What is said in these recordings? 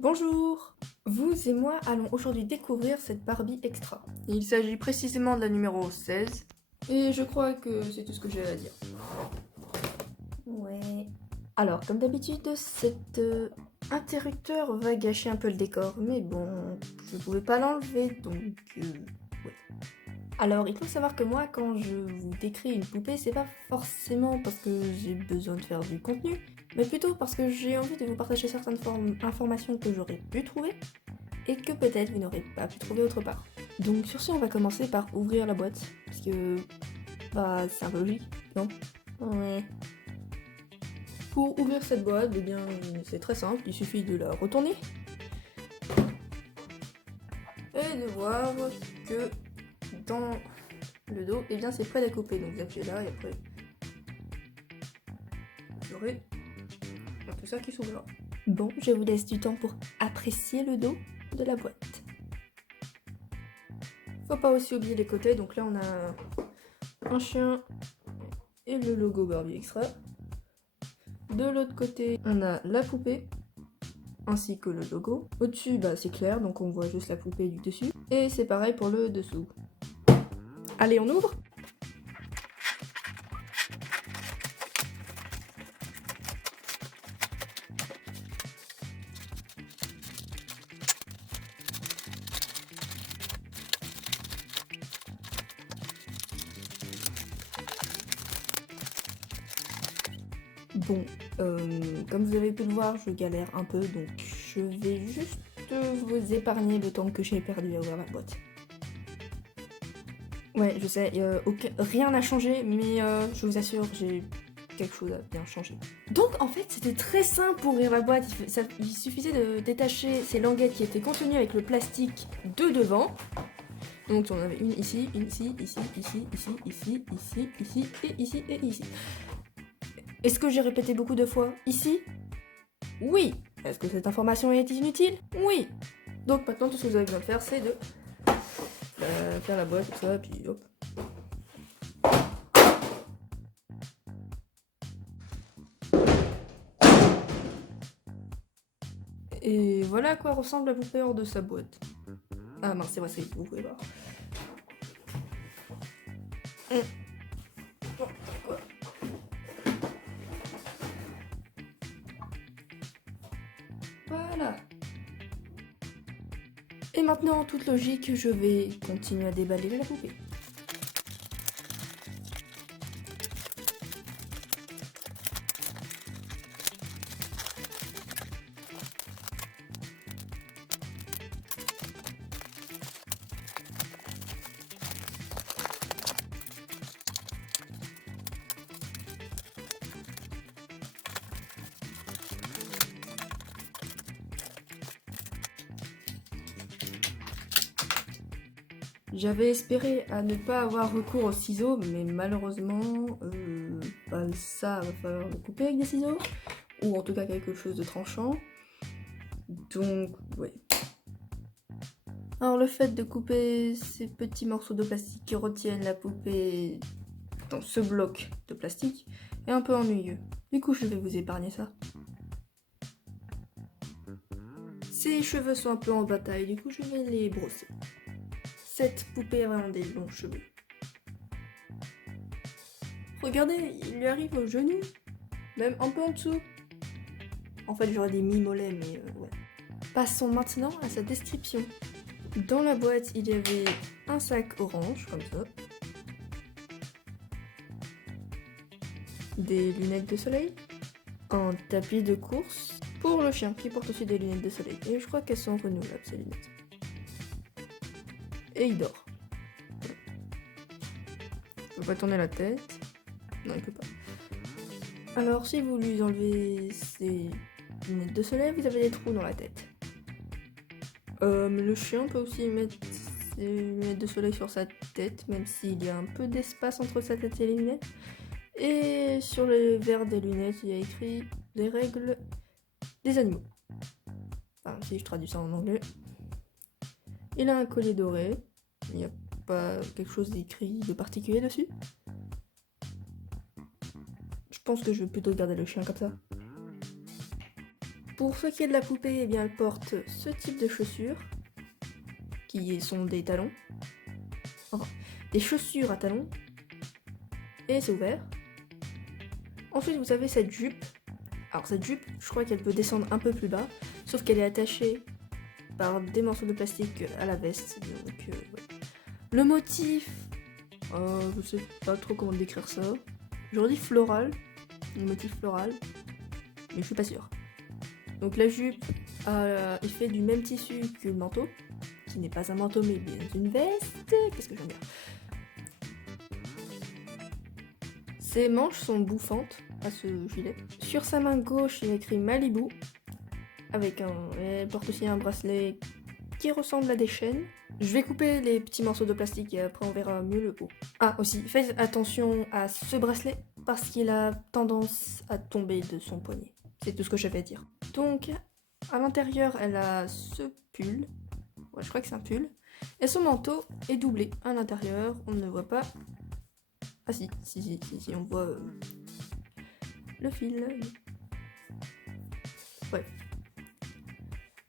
Bonjour! Vous et moi allons aujourd'hui découvrir cette Barbie Extra. Il s'agit précisément de la numéro 16, et je crois que c'est tout ce que j'ai à dire. Ouais. Alors, comme d'habitude, cet interrupteur va gâcher un peu le décor, mais bon, je pouvais pas l'enlever, donc ouais. Alors, il faut savoir que moi, quand je vous décris une poupée, c'est pas forcément parce que j'ai besoin de faire du contenu, mais plutôt parce que j'ai envie de vous partager certaines informations que j'aurais pu trouver et que peut-être vous n'aurez pas pu trouver autre part. Donc sur ce, on va commencer par ouvrir la boîte, parce que bah c'est un peu logique, non? Ouais. Pour ouvrir cette boîte, eh bien c'est très simple, il suffit de la retourner et de voir que dans le dos, eh bien c'est prêt à couper, donc vous appuyez là et après vous aurez tout ça qui s'ouvre. Bon, je vous laisse du temps pour apprécier le dos de la boîte. Faut pas aussi oublier les côtés, donc là on a un chien et le logo Barbie Extra. De l'autre côté, on a la poupée ainsi que le logo. Au-dessus, bah, c'est clair, donc on voit juste la poupée du dessus. Et c'est pareil pour le dessous. Allez, on ouvre. Bon, comme vous avez pu le voir, je galère un peu, donc je vais juste vous épargner le temps que j'ai perdu à ouvrir la boîte. Ouais, je sais, rien n'a changé, mais je vous assure, j'ai quelque chose à bien changer. Donc en fait, c'était très simple pour ouvrir la boîte, il suffisait de détacher ces languettes qui étaient contenues avec le plastique de devant. Donc on avait une ici, ici, ici, ici, ici, ici, ici, ici, et ici, et ici. Est-ce que j'ai répété beaucoup de fois ici? Oui. Est-ce que cette information est inutile? Oui. Donc maintenant, tout ce que vous avez besoin de faire, c'est de faire la boîte, tout ça, puis hop. Et voilà à quoi ressemble la poupée hors de sa boîte. Ah mince, c'est vrai, c'est vous pouvez voir. Voilà. Et maintenant, en toute logique, je vais continuer à déballer la poupée. J'avais espéré à ne pas avoir recours aux ciseaux, mais malheureusement, ça va falloir le couper avec des ciseaux, ou en tout cas quelque chose de tranchant. Donc, ouais. Alors le fait de couper ces petits morceaux de plastique qui retiennent la poupée dans ce bloc de plastique est un peu ennuyeux. Du coup, je vais vous épargner ça. Ses cheveux sont un peu en bataille, du coup je vais les brosser. Cette poupée a vraiment des longs cheveux. Regardez, il lui arrive au genou, même un peu en dessous. En fait, j'aurais des mi-mollets, mais ouais. Passons maintenant à sa description. Dans la boîte, il y avait un sac orange, comme ça. Des lunettes de soleil. Un tapis de course pour le chien qui porte aussi des lunettes de soleil. Et je crois qu'elles sont renouvelables, ces lunettes. Et il dort. Il peut pas tourner la tête. Non, il peut pas. Alors, si vous lui enlevez ses lunettes de soleil, vous avez des trous dans la tête. Le chien peut aussi mettre ses lunettes de soleil sur sa tête, même s'il y a un peu d'espace entre sa tête et les lunettes. Et sur le verre des lunettes, il y a écrit les règles des animaux. Enfin, si je traduis ça en anglais. Il a un collier doré. Il n'y a pas quelque chose d'écrit de particulier dessus. Je pense que je vais plutôt garder le chien comme ça. Pour ce qui est de la poupée, eh bien, elle porte ce type de chaussures, qui sont des talons. Enfin, des chaussures à talons. Et c'est ouvert. Ensuite, vous avez cette jupe. Alors cette jupe, je crois qu'elle peut descendre un peu plus bas, sauf qu'elle est attachée par des morceaux de plastique à la veste. Donc, ouais. Le motif, je sais pas trop comment décrire ça. J'aurais dit floral, le motif floral, mais je suis pas sûre. Donc la jupe est faite du même tissu que le manteau, qui n'est pas un manteau mais bien une veste. Qu'est-ce que je veux dire? Ses manches sont bouffantes à ce gilet. Sur sa main gauche, il y a écrit Malibu, elle porte aussi un bracelet qui ressemble à des chaînes. Je vais couper les petits morceaux de plastique et après on verra mieux le haut. Ah aussi, faites attention à ce bracelet parce qu'il a tendance à tomber de son poignet. C'est tout ce que je vais dire. Donc, à l'intérieur, elle a ce pull. Ouais, je crois que c'est un pull. Et son manteau est doublé à l'intérieur. On ne voit pas. Ah si, on voit le fil. Ouais.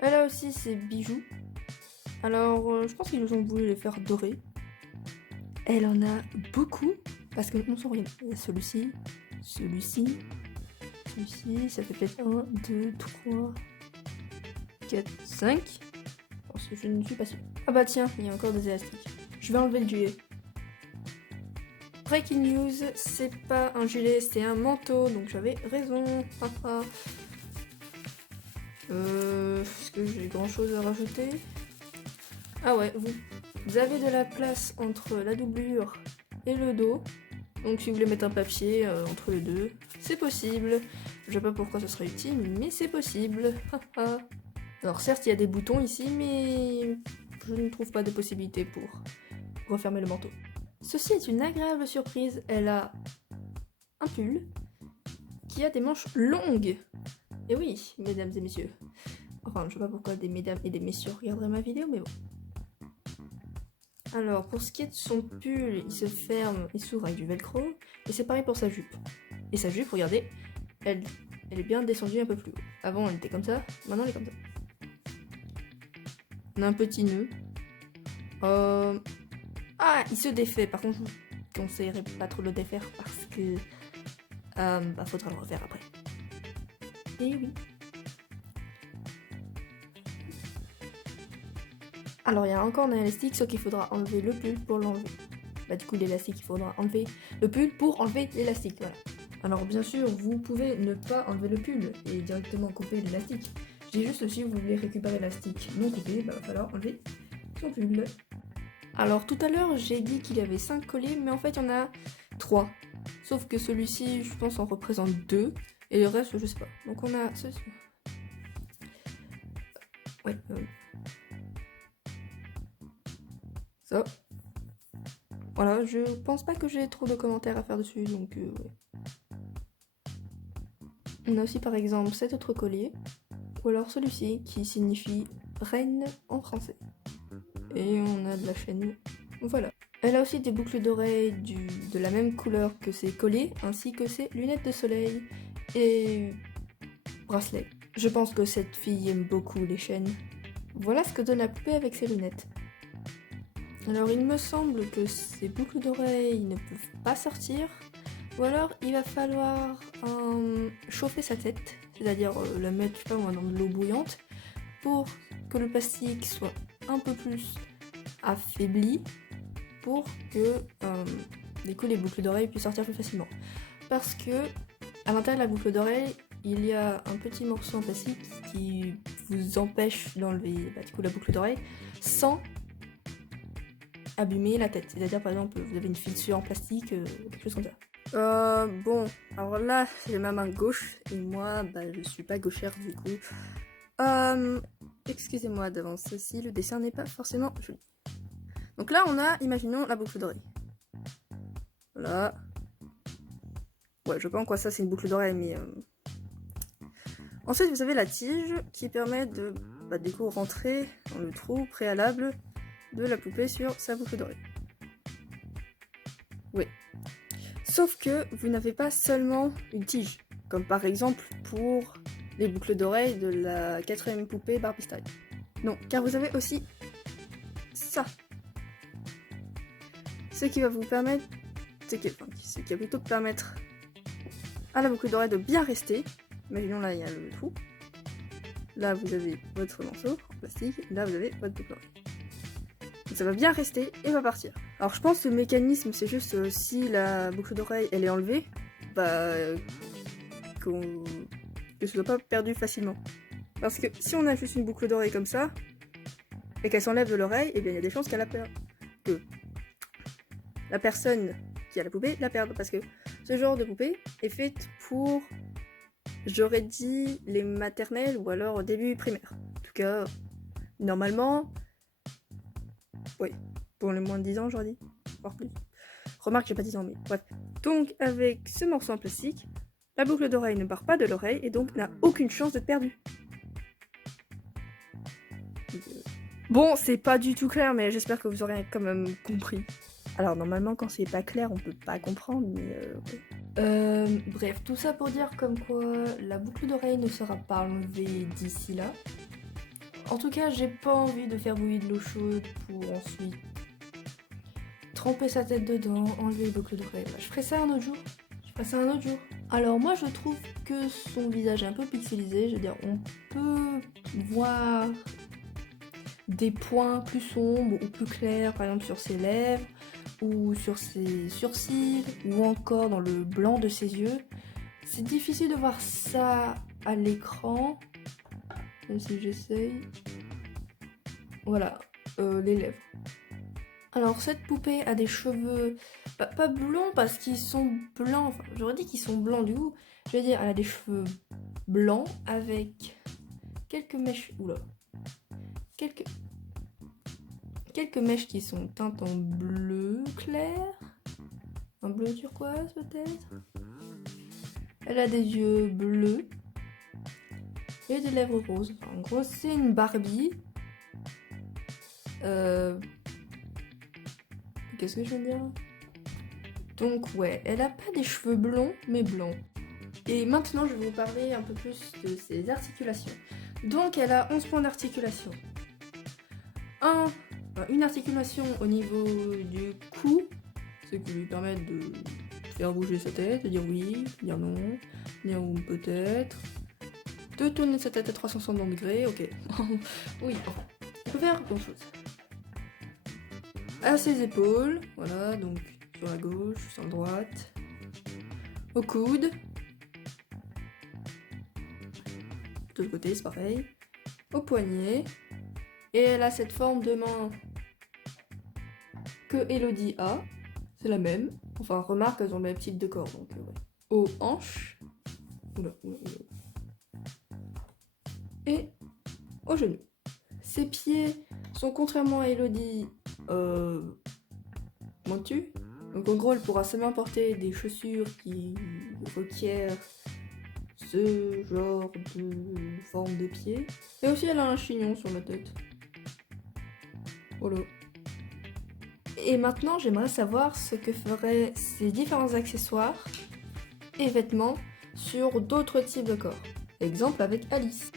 Elle a aussi ses bijoux. Alors, je pense qu'ils nous ont voulu les faire dorer. Elle en a beaucoup, parce que non, il y a celui-ci, celui-ci, ça fait peut-être 1, 2, 3, 4, 5. Parce que je ne suis pas sûre. Ah bah tiens, il y a encore des élastiques. Je vais enlever le gilet. Breaking news, c'est pas un gilet, c'est un manteau, donc j'avais raison. Est-ce que j'ai grand chose à rajouter? Ah ouais, vous avez de la place entre la doublure et le dos. Donc si vous voulez mettre un papier entre les deux, c'est possible. Je sais pas pourquoi ce serait utile, mais c'est possible. Alors certes, il y a des boutons ici, mais je ne trouve pas de possibilité pour refermer le manteau. Ceci est une agréable surprise. Elle a un pull qui a des manches longues. Et oui, mesdames et messieurs. Enfin, je sais pas pourquoi des mesdames et des messieurs regarderaient ma vidéo, mais bon. Alors, pour ce qui est de son pull, il se ferme et s'ouvre avec du velcro. Et c'est pareil pour sa jupe. Et sa jupe, regardez, elle est bien descendue un peu plus haut. Avant, elle était comme ça, maintenant elle est comme ça. On a un petit nœud. Ah, il se défait. Par contre, je vous conseillerais pas trop de le défaire parce que faudra le refaire après. Et oui. Alors, il y a encore un élastique, sauf qu'il faudra enlever le pull pour l'enlever. Bah, du coup, l'élastique, il faudra enlever le pull pour enlever l'élastique, voilà. Alors, bien sûr, vous pouvez ne pas enlever le pull et directement couper l'élastique. Je dis juste si vous voulez récupérer l'élastique non coupé, bah, il va falloir enlever son pull. Alors, tout à l'heure, j'ai dit qu'il y avait 5 colliers, mais en fait, il y en a 3. Sauf que celui-ci, je pense, en représente 2. Et le reste, je sais pas. Donc, on a ceci. Ouais, ça. Voilà, je pense pas que j'ai trop de commentaires à faire dessus, donc ouais. On a aussi par exemple cet autre collier, ou alors celui-ci qui signifie reine en français. Et on a de la chaîne, voilà. Elle a aussi des boucles d'oreilles de la même couleur que ses colliers, ainsi que ses lunettes de soleil et bracelets. Je pense que cette fille aime beaucoup les chaînes. Voilà ce que donne la poupée avec ses lunettes. Alors il me semble que ces boucles d'oreilles ne peuvent pas sortir, ou alors il va falloir chauffer sa tête, c'est-à-dire la mettre, je sais pas moi, dans de l'eau bouillante, pour que le plastique soit un peu plus affaibli, pour que du coup les boucles d'oreilles puissent sortir plus facilement. Parce que à l'intérieur de la boucle d'oreille, il y a un petit morceau en plastique qui vous empêche d'enlever du coup la boucle d'oreille sans abîmer la tête. C'est-à-dire, par exemple, vous avez une fissure en plastique, quelque chose comme ça. Bon, alors là, j'ai ma main gauche, et moi, je suis pas gauchère du coup. Excusez-moi d'avance, ceci, le dessin n'est pas forcément joli. Donc là, on a, imaginons, la boucle d'oreille. Voilà. Ouais, je sais pas en quoi ça, c'est une boucle d'oreille, mais... Ensuite, vous avez la tige qui permet de, du coup, rentrer dans le trou préalable de la poupée sur sa boucle d'oreille. Oui. Sauf que vous n'avez pas seulement une tige, comme par exemple pour les boucles d'oreilles de la 4ème poupée Barbie Style. Non, car vous avez aussi ça. Ce qui va vous permettre, ce qui va plutôt permettre à la boucle d'oreille de bien rester. Imaginons là, il y a le trou. Là, vous avez votre morceau en plastique. Là, vous avez votre boucle d'oreille. Donc ça va bien rester et va partir. Alors je pense que le mécanisme, c'est juste si la boucle d'oreille elle est enlevée, bah que ce soit pas perdu facilement. Parce que si on a juste une boucle d'oreille comme ça et qu'elle s'enlève de l'oreille, eh bien il y a des chances qu'elle que la personne qui a la poupée la perde. Parce que ce genre de poupée est faite pour, j'aurais dit, les maternelles ou alors au début primaire. En tout cas, normalement, oui, pour les moins de 10 ans, j'aurais dit, voire plus. Remarque, j'ai pas 10 ans, mais bref. Donc, avec ce morceau en plastique, la boucle d'oreille ne part pas de l'oreille et donc n'a aucune chance d'être perdue. Bon, c'est pas du tout clair, mais j'espère que vous aurez quand même compris. Alors, normalement, quand c'est pas clair, on peut pas comprendre, mais bref, tout ça pour dire comme quoi la boucle d'oreille ne sera pas enlevée d'ici là. En tout cas, j'ai pas envie de faire bouillir de l'eau chaude pour ensuite tremper sa tête dedans, enlever les boucles d'oreille. Je ferai ça un autre jour. Alors moi, je trouve que son visage est un peu pixelisé. Je veux dire, on peut voir des points plus sombres ou plus clairs, par exemple sur ses lèvres ou sur ses sourcils ou encore dans le blanc de ses yeux. C'est difficile de voir ça à l'écran, même si j'essaye. Voilà, les lèvres. Alors cette poupée a des cheveux pas blonds parce qu'ils sont blancs, enfin j'aurais dit qu'ils sont blancs du coup. Je veux dire, elle a des cheveux blancs avec quelques mèches, quelques mèches qui sont teintes en bleu clair, un bleu turquoise peut-être. Elle a des yeux bleus et des lèvres roses. Enfin, en gros, c'est une Barbie. Qu'est-ce que je veux dire? Donc ouais, elle a pas des cheveux blonds, mais blancs. Et maintenant, je vais vous parler un peu plus de ses articulations. Donc elle a 11 points d'articulation. Une articulation au niveau du cou, ce qui lui permet de faire bouger sa tête, de dire oui, dire non, dire peut-être, de tourner sa tête à 360 degrés, ok. Oui, enfin, on peut faire grand chose. À ses épaules, voilà, donc sur la gauche, sur la droite, au coude, de l'autre côté c'est pareil, au poignet, et elle a cette forme de main que Elodie a, c'est la même, enfin remarque elles ont le même type de corps, donc ouais. Aux hanches, et aux genoux. Ses pieds sont contrairement à Elodie pointus. Donc en gros, elle pourra seulement porter des chaussures qui requièrent ce genre de forme de pied. Et aussi, elle a un chignon sur la tête. Voilà. Et maintenant, j'aimerais savoir ce que feraient ces différents accessoires et vêtements sur d'autres types de corps. Exemple avec Alice.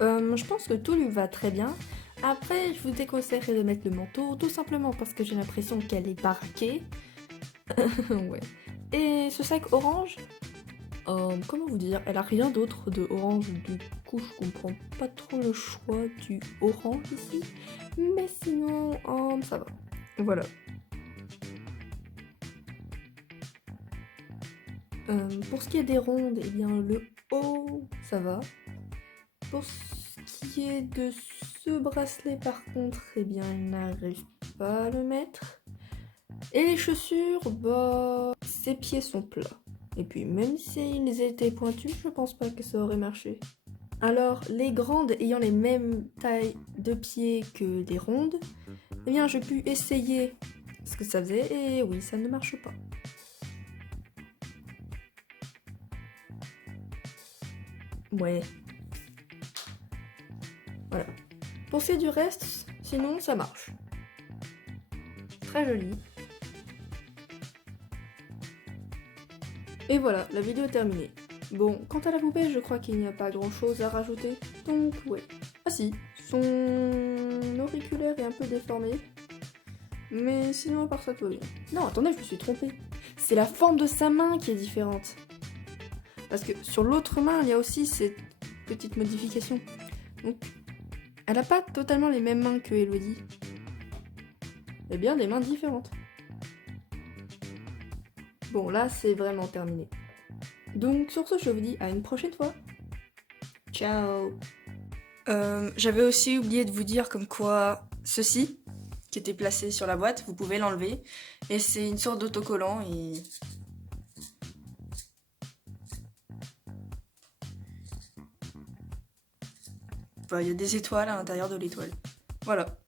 Je pense que tout lui va très bien. Après, je vous déconseillerais de mettre le manteau, tout simplement parce que j'ai l'impression qu'elle est baraquée. Ouais. Et ce sac orange, comment vous dire, elle a rien d'autre de orange, du coup je comprends pas trop le choix du orange ici. Mais sinon, ça va. Voilà. Pour ce qui est des rondes, eh bien le haut, ça va. Pour ce qui est de ce bracelet par contre, eh bien elle n'arrive pas à le mettre. Et les chaussures, bah, ses pieds sont plats. Et puis même s'ils étaient pointus, je pense pas que ça aurait marché. Alors les grandes ayant les mêmes tailles de pieds que les rondes, eh bien j'ai pu essayer ce que ça faisait et oui, ça ne marche pas. Ouais. Voilà. Pour ce qui est du reste, sinon ça marche. Très joli. Et voilà, la vidéo est terminée. Bon, quant à la poupée, je crois qu'il n'y a pas grand chose à rajouter. Donc, ouais. Ah si, son auriculaire est un peu déformé. Mais sinon, à part ça, tout va bien. Non, attendez, je me suis trompée. C'est la forme de sa main qui est différente. Parce que sur l'autre main, il y a aussi cette petite modification. Donc, elle n'a pas totalement les mêmes mains que Elodie. Eh bien, des mains différentes. Bon, là, c'est vraiment terminé. Donc, sur ce, je vous dis à une prochaine fois. Ciao. J'avais aussi oublié de vous dire comme quoi ceci, qui était placé sur la boîte, vous pouvez l'enlever. Et c'est une sorte d'autocollant et... Bah, il y a des étoiles à l'intérieur de l'étoile. Voilà.